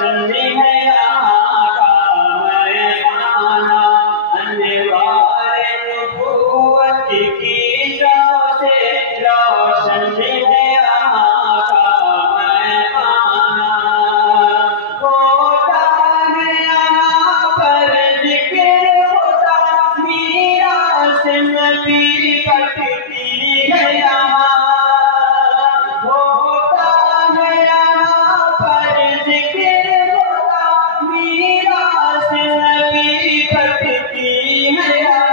रोशन है यहाँ का मैदाना, अनवार नबूवत की से रोशन है यहाँ का मैदाना। होता है यहाँ पर जिक्र होता, मीरास नबी कटती है यहाँ। होता है यहाँ पर जिक्र होता, मीरास नबी कटती है यहाँ।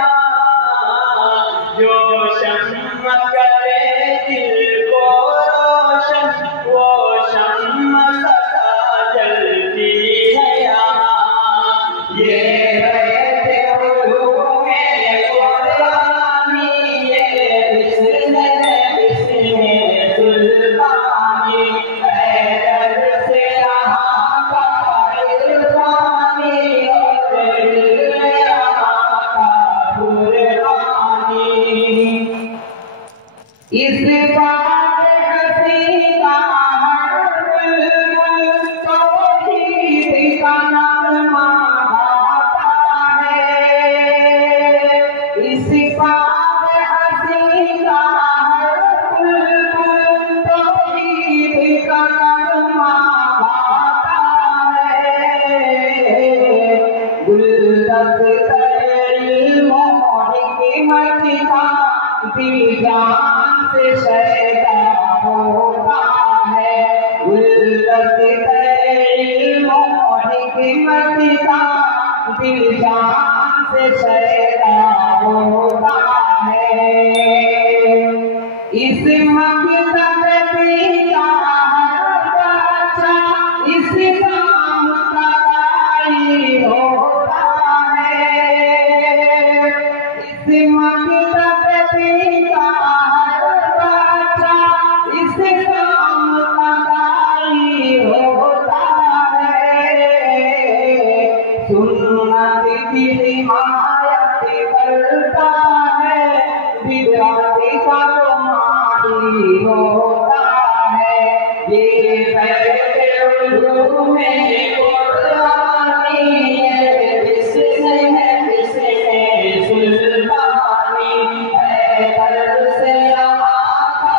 जो शम्म करे दिल को रोशन, वो शम्म सदा जलती है यहाँ। ये रहते उलूमे कुरानी, ये बिस्मे सुल्तानी, पैदल से यहाँ का इरफानी, और यहाँ का कुर्बानी। इस बात हसी का हर बुलबुल तौहीद का नग़मा गाता है। इस बात हसी का हर बुलबुल तौहीद का नग़मा गाता है। गुलदस्ता इल्म और हिकमत का दिल जान से शैदा होता है। गुलदस्ता इल्म और हिकमत का दिल जान से शैदा होता है। इस मकसद का हर बच्चा इस काम का दाई होता है। इस मकसद का हर बच्चा इस काम का दाई होता है। सुन्नत की हिमायत करता है, बिदअत का तो माही होता है। ये रहते उलूमे कुरानी, ये बिस्मे सुल्तानी, पैदल से यहाँ का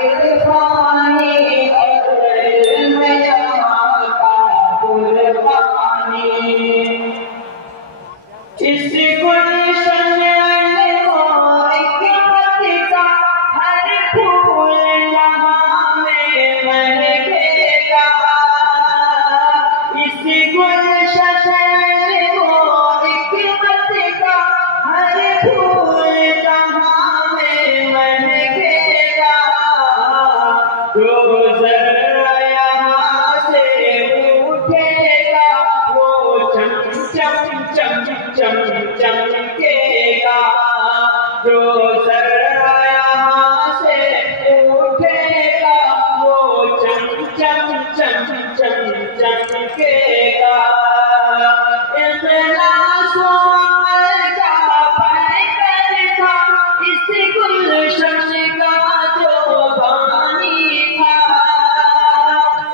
इरफानी, और इल्म यहाँ का कुर्बानी। इस गुलशन को हिकमत का हर फूल यहाँ में महकेगा। इस गुलशन को हिकमत का हर फूल यहाँ में महकेगा। जो ज़र्रा यहाँ से उठेगा, वो चम चम चम चम चमकेगा। जो ज़र्रा यहाँ से उठेगा, वो चम चम चम चम चमकेगा। इख़लास व अमल का पैकर था इस गुलशन का जो बानी था।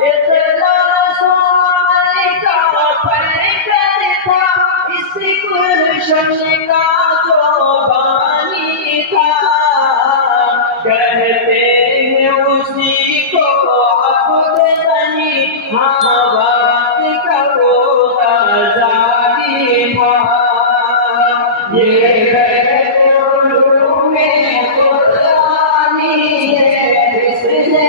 इख़लास व अमल का पैकर था इस गुलशन का जो बानी था। कहते हैं उसी को अब्द गनी, हाँ बात का वो ग़ज़ाली था। ये रहते उलूमे कुरानी, ये बिस्मे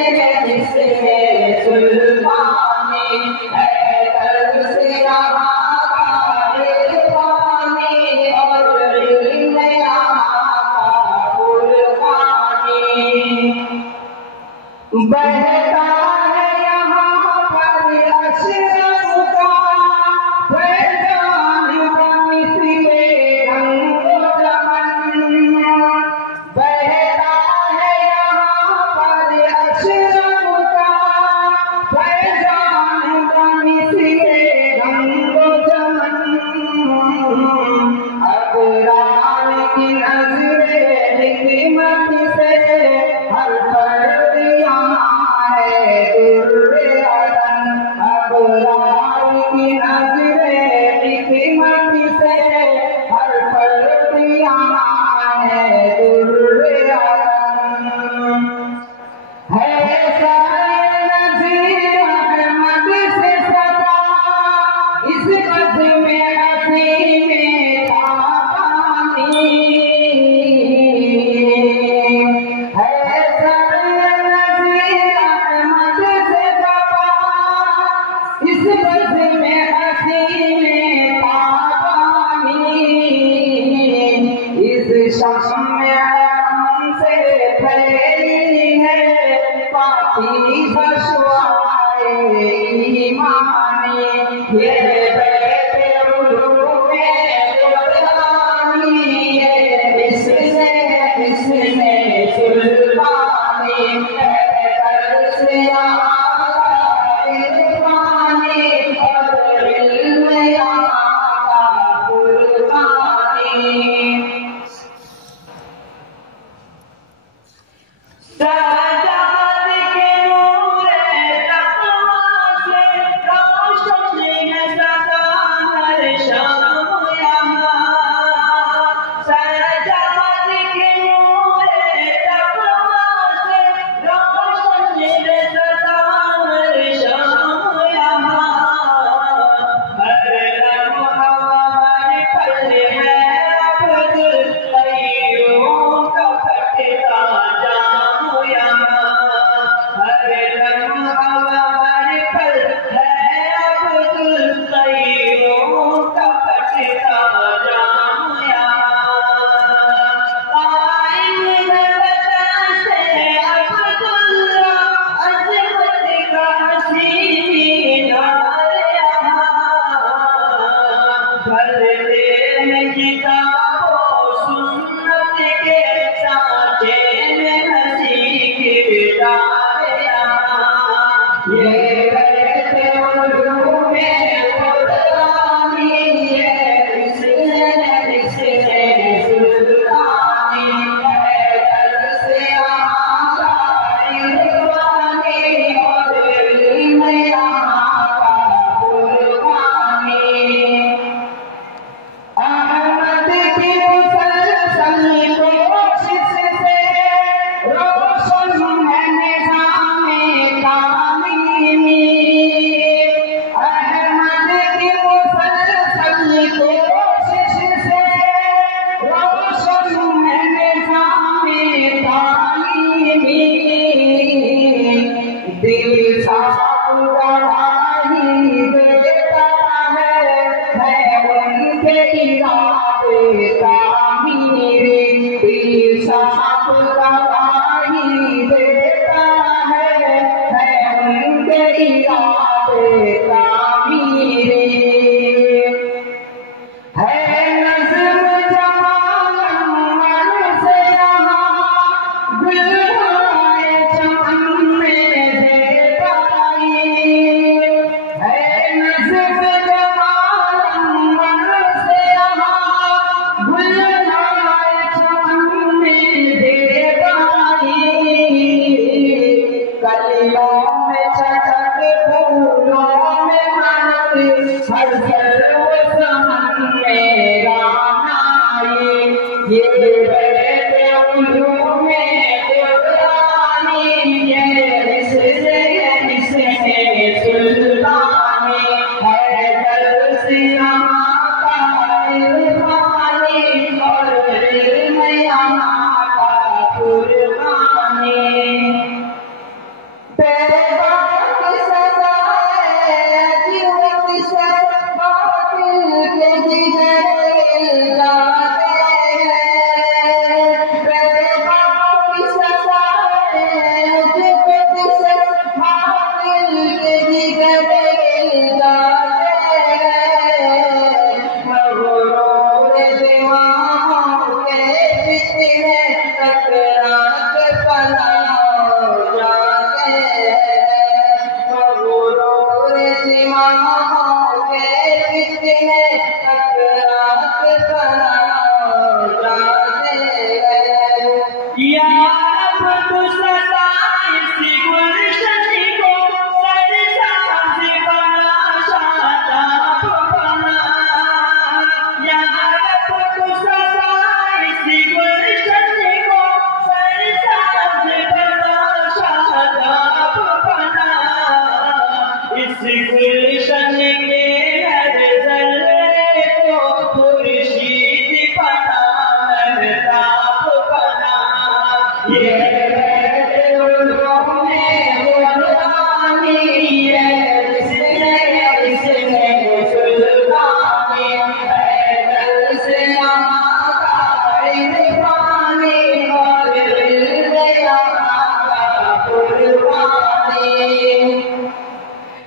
सुल्तानी, पैदल से यहाँ का इरफानी, और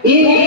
In